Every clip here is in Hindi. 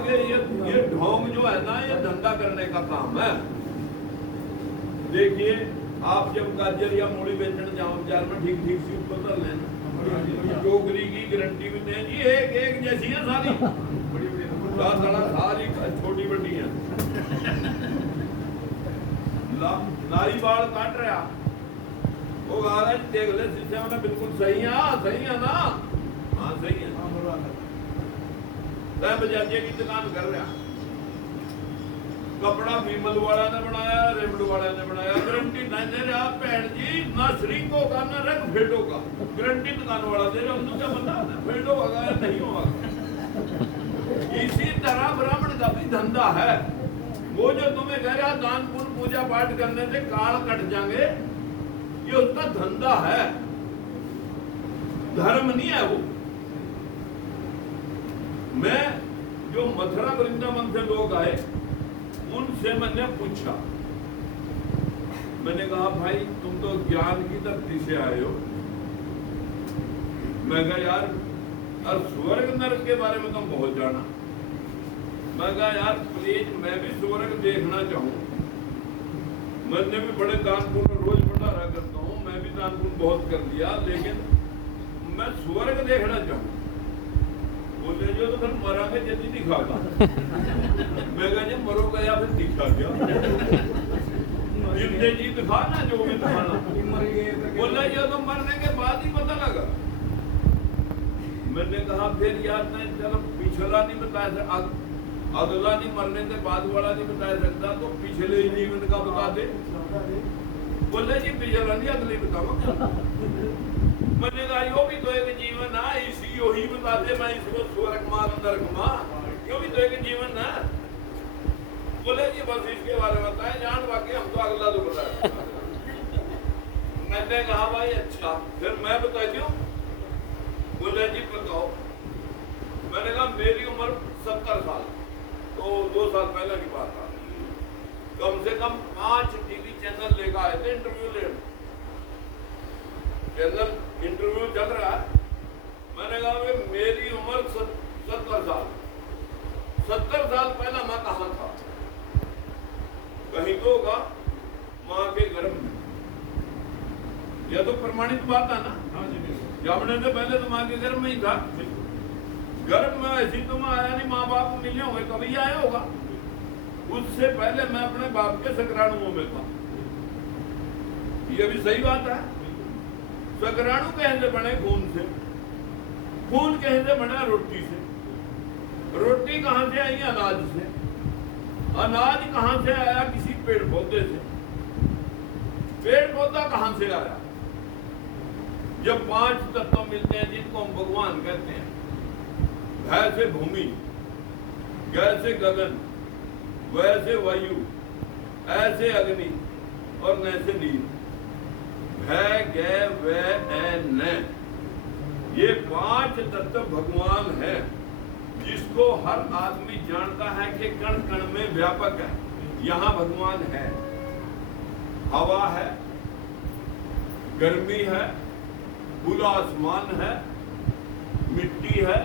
कि ये ढोंग जो है ना, ये धंधा करने का काम है। देखिए, आप जब गाजर या मूली बेचने जाओ बाजार में, ठीक ठीक सी बदल लेना, टोकरी की गारंटी भी नहीं जी, एक जैसी है सारी, सारी छोटी बड़ी है। नारी बाल काट रहा, वो आ रहा है, देख ले शीशे में, बिल्कुल सही है, सही है ना, हाँ सही है। बजाजे की दुकान कर रहा, कपड़ा विमल वाला ने बनाया, रेमंड वाला ने बनाया, गारंटी नहीं दे रहा भैन जी, ना श्रिंक होगा ना रंग फेड होगा, गारंटी दुकान वाला दे रहा, उनको क्या पता फेड होगा या नहीं होगा। इसी तरह ब्राह्मण का भी धंधा है। वो जो तुम्हें कह रहा दान पुण्य पूजा पाठ करने से काल कट जाएंगे, ये उसका धंधा है, धर्म नहीं है वो। मैं जो मथुरा वृंदावन से लोग आए, उनसे मैंने पूछा, मैंने कहा भाई तुम तो ज्ञान की धरती से आए हो, मैं कहा यार और स्वर्ग नरक के बारे में तुम बहुत जाना, मैं कहा यार प्लीज मैं भी स्वर्ग देखना चाहूँ, मैंने भी बड़े दान पुण्य रोज भंडारा करता हूँ, मैं भी दान पुण्य बहुत कर लिया, लेकिन मैं स्वर्ग देखना चाहूँ। बोले जो तो फिर मरांगे जल्दी दिखागा। मैं कहा जी मरोगा या फिर दिखा क्या, जिंदे जी दिखा ना जो भी दिखाना। बोला जो तो मरने के बाद ही पता लगा। मैंने कहा फिर यार नहीं, चलो पिछला नहीं बता सकता, अगला नहीं, मरने के बाद वाला नहीं बता सकता, तो पिछले जीवन का बता दे। बोले जी पिछला नहीं, अगली बताऊंगा। मैंने कहा यो भी तो एक जीवन है, इसी यो ही बता दे, मैं इसको स्वर्ग मां नरक मां, यो भी तो एक जीवन है। बोले जी बस इसके बारे में बताएं, जान बाकी हम तो अगला तो बताए। मैंने कहा भाई अच्छा, फिर मैं बता दूं। बोले जी बताओ। मैंने कहा मेरी उम्र 70 साल, तो 2 साल पहले की बात था। कम से कम 5 टीवी चैनल लेकर आए थे इंटरव्यू लेने, चैनल इंटरव्यू चल रहा है। मैंने कहा मेरी उम्र 70 साल, 70 साल पहला मैं कहाँ था, कहीं तो होगा माँ के गर्भ में। यह तो प्रमाणित बात है ना, जमने से पहले तो माँ के गर्भ में ही था। गर्भ में ऐसी तो मैं आया नहीं, माँ बाप मिले होंगे कभी आया होगा, उससे पहले मैं अपने बाप के शुक्राणुओं में था। ये भी सही बात है। शुक्राणु कहीं से बने खून से, खून कहीं से बना रोटी से, रोटी कहां से आई अनाज से, अनाज कहां से आया किसी पेड़ पौधे से, पेड़ पौधा कहां से आया। जब 5 तत्व मिलते हैं जिनको हम भगवान कहते हैं, भय से भूमि, गैर से गगन, वैसे वायु, ऐसे अग्नि और न से नीर, भय गै वै न, ये 5 तत्व भगवान है, जिसको हर आदमी जानता है कि कण कण में व्यापक है। यहाँ भगवान है, हवा है, गर्मी है, खुला आसमान है, मिट्टी है,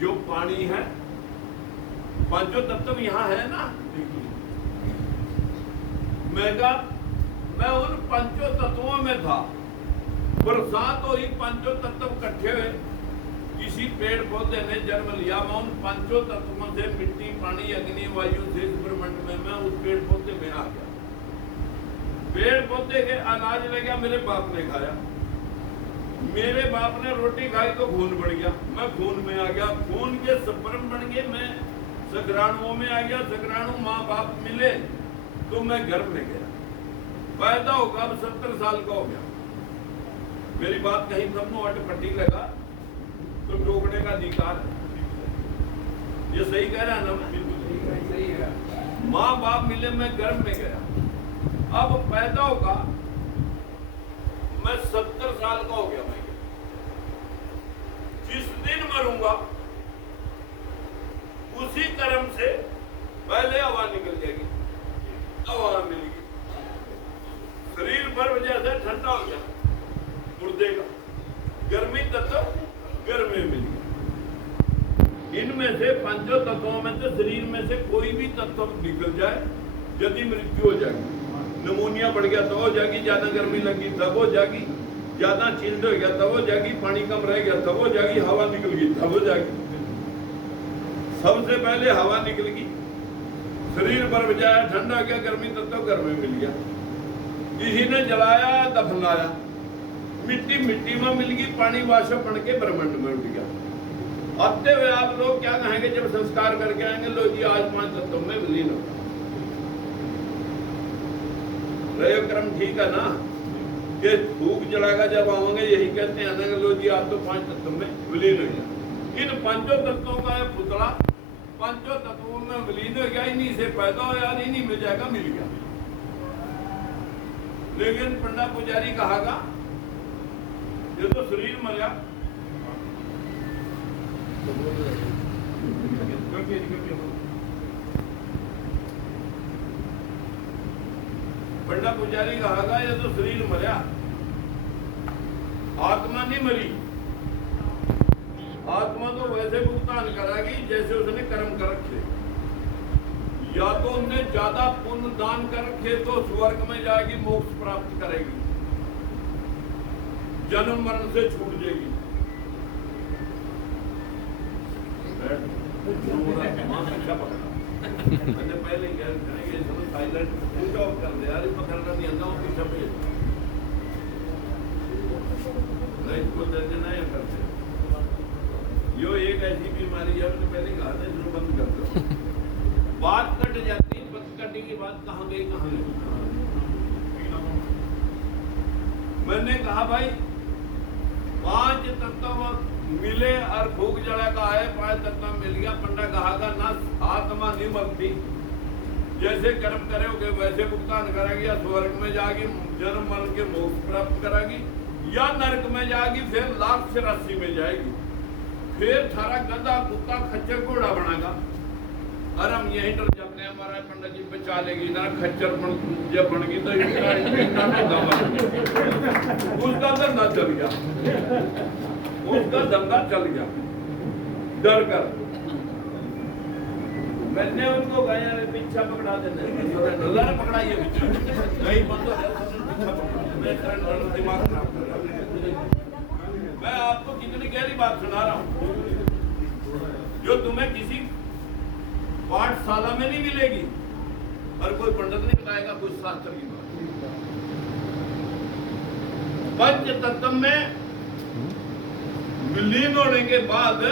जो पानी है, 5 तत्व यहाँ है ना। मैं उन 5 तत्वों में था, बरसात हुई, 5 तत्व इकट्ठे हुए, किसी पेड़ पौधे ने जन्म लिया, मैं उन 5 तत्वों से मिट्टी, पानी, अग्नि, वायु से ब्रह्मांड में मैं उस पेड़ पौधे में आ गया। पेड़ पौधे के अनाज ले गया, मेरे बाप ने खाया, मेरे बाप ने रोटी खाई तो खून बढ़ गया, मैं खून में आ गया, खून के स्पर्म बन गए, मैं शुक्राणुओं में आ गया, शुक्राणु माँ बाप मिले तो मैं गर्भ में गया, पैदा होगा, अब 70 साल का हो गया। मेरी बात कहीं सबको अटपटी लगा तो टोकने का अधिकार है। ये सही कह रहा है ना, मैं बिल्कुल सही है। माँ बाप मिले, मैं गर्भ में गया, अब पैदा होगा, मैं 70 साल का हो गया। मैं जिस दिन मरूंगा उसी कर्म से पहले हवा निकल जाएगी, हवा मिलेगी, शरीर पर वजह से ठंडा हो गया, मुर्दे का गर्मी तत्व गर्मी मिल गया। इनमें से पंचों तत्वों में से शरीर में से कोई भी तत्व निकल जाए, यदि मृत्यु हो जाएगी, निमोनिया बढ़ गया तो हो जाएगी, ज्यादा गर्मी लगी तब हो जाएगी, ज्यादा चिल्ड हो गया तब हो जाएगी, पानी कम रह गया तब हो जाएगी, हवा निकल गई तब हो जाएगी। सबसे पहले हवा निकल गई, शरीर बर्फ जाया, ठंडा गया, गर्मी तत्व घर में मिल गया, किसी ने जलाया दफनाया, मिट्टी मिट्टी में मिल गई, पानी वाष्प बन के ब्रह्मांड में उठ गया। आते हुए आप लोग क्या कहेंगे जब संस्कार करके आएंगे, लो जी आज 5 तत्वों में विलीन हो। प्रयोग क्रम ठीक है ना, कि फूक जलाएगा जब आवांगे यही कहते हैं ना, लो जी आप तो 5 तत्वों में विलीन हो गया। इन पंचों तत्वों का पुतला पंचों तत्वों में विलीन हो गया, इन्हीं से पैदा हो यार, इन्हीं में जाएगा मिल गया। लेकिन पंडा पुजारी कहागा ये तो शरीर मर गया, पंडा पुजारी कहागा ये तो शरीर मरिया, आत्मा नहीं मरी। आत्मा तो वैसे भुगतान कराएगी जैसे उसने कर्म कर रखे, या तो उनने ज्यादा पुण्य दान कर रखे तो स्वर्ग में जाएगी, मोक्ष प्राप्त करेगी, जन्म मरण से छूट जाएगी। अच्छा पकड़ा मैंने पहले ये सब साइलेंट कर दे यार, पकड़ना नहीं आता पीछे पे नहीं को दे देना है करते। यो एक ऐसी बीमारी है, मैंने पहले कहा था इसको बंद कर दो। बात कट जाती है, बात कटने की बात कहाँ गई कहाँ गई। मैंने कहा भाई 5 तत्व मिले और भूख जला का आए, 5 तत्व मिल गया। पंडा कहा ना आत्मा नहीं मरती, जैसे कर्म करोगे वैसे भुगतान करेगी, या स्वर्ग में जाएगी जन्म मरण के मोक्ष प्राप्त करेगी, या नरक में जाएगी फिर 1,84 में जाएगी, फिर थारा गधा कुत्ता खच्चर घोड़ा बनाएगा। और हम यही डर जाते हैं हमारा पंडा जी बचा लेगी ना, खच्चर जब बन गई तो उसका धंधा चल गया, उसका धंधा चल गया डर कर। मैंने उनको कहा यार पीछा पकड़ा देने, अल्लाह ने पकड़ाइए पीछा नहीं बंद हो गया, दिमाग खराब कर रहा। मैं आपको कितनी गहरी बात सुना रहा हूँ जो तुम्हें किसी पाठशाला में नहीं मिलेगी और कोई पंडित नहीं बताएगा, कुछ शास्त्र की बात। पंच तत्व में विलीन होने के बाद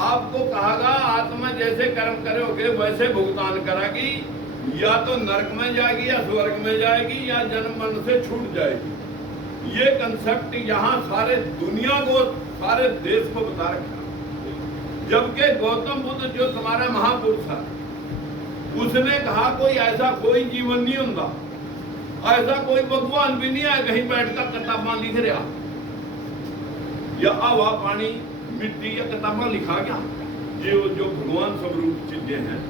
आपको कहागा आत्मा जैसे कर्म करोगे वैसे भुगतान कराएगी, या तो नरक में जाएगी या स्वर्ग में जाएगी या जन्म मरण से छूट जाएगी। ये कंसेप्ट यहाँ सारे दुनिया को, सारे देश को बता रखा। जबकि गौतम बुद्ध जो तुम्हारा महापुरुष है उसने कहा कोई ऐसा कोई जीवन नहीं होता, ऐसा कोई भगवान भी नहीं है कहीं बैठकर किताबा लिख रहा, या हवा पानी मिट्टी या किताबा लिखा गया। ये जो भगवान स्वरूप चीजें हैं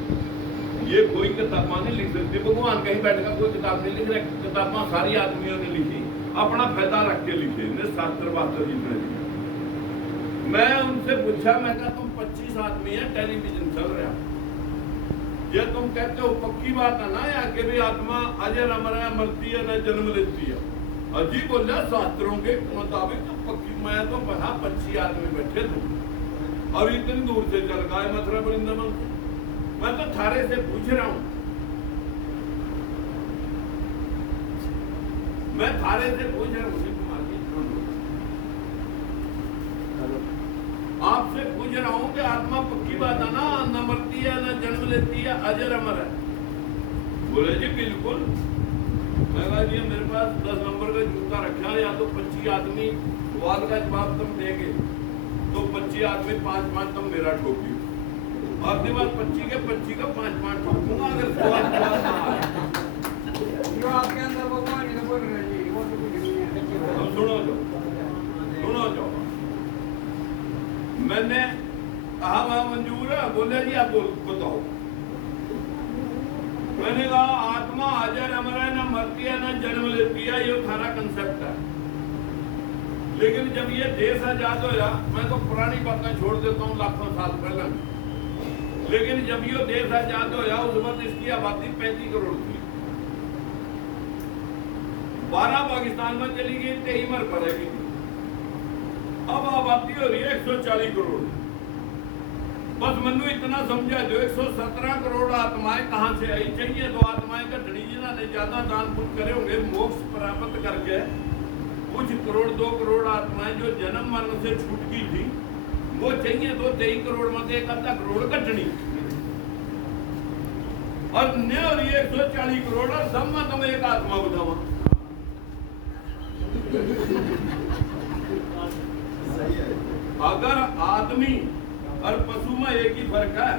ये कोई किताबा नहीं लिख सकती, भगवान कहीं बैठकर कोई किताब नहीं लिख रहे, किताबा सारी आदमियों ने लिखी, अपना फायदा रख के लिखे, शास्त्र वास्त्र जितने लिखे। मैं उनसे पूछा, मैं कहा तुम 25 आदमी है, टेलीविजन चल रहा, ये तुम कहते हो पक्की बात है ना यार कि भी आत्मा अजर अमर है, मरती है न जन्म लेती है। अजी बोला शास्त्रों के मुताबिक तो पक्की। मैं तो पढ़ा 25 आदमी बैठे थे और इतनी दूर से चल गए मथुरा वृंदावन से। मैं तो थारे से पूछ रहा हूँ, मैं थारे से पूछ रहा हूँ, आपसे पूछ रहा हूँ कि आत्मा पक्की बात है ना, न मरती है न जन्म लेती है, अजर अमर है। बोले जी बिल्कुल। मैं कहा जी मेरे पास 10 नंबर का जूता रखा, या तो 25 आदमी सवाल का जवाब तुम देंगे तो 25 आदमी 5-5 तुम मेरा ठोकी, आपके पास 25 के 5-5 ठोकूंगा अगर सवाल ना आए। आपके अंदर भगवान बोल रहे जी, सुनो जो मैंने कहा वहां मंजूर है। बोले जी आप बताओ। मैंने कहा आत्मा अजर अमर है, न मरती है न जन्म लेती है, ये सारा कंसेप्ट है। लेकिन जब ये देश आजाद होया, मैं तो पुरानी बातें छोड़ देता हूँ लाखों साल पहले, लेकिन जब ये देश आजाद होया उस वक्त इसकी आबादी 35 करोड़ थी, 12 पाकिस्तान में चली गई, 23 मर पड़ेगी। अब आबादी हो रही है 140 करोड़। बस मनु इतना समझा दो 117 करोड़ आत्माएं कहां से आई। चाहिए तो आत्माएं घटनी जिन्होंने ज्यादा दान पुण्य करे होंगे मोक्ष प्राप्त करके, कुछ करोड़ 2 करोड़ आत्माएं जो जन्म मरण से छूट गई थी, वो चाहिए तो 23 करोड़ में 1 करोड़ घटनी और ने और 140 करोड़ और सब में तुम एक आत्मा बतावा। अगर आदमी और पशु में एक ही फर्क है,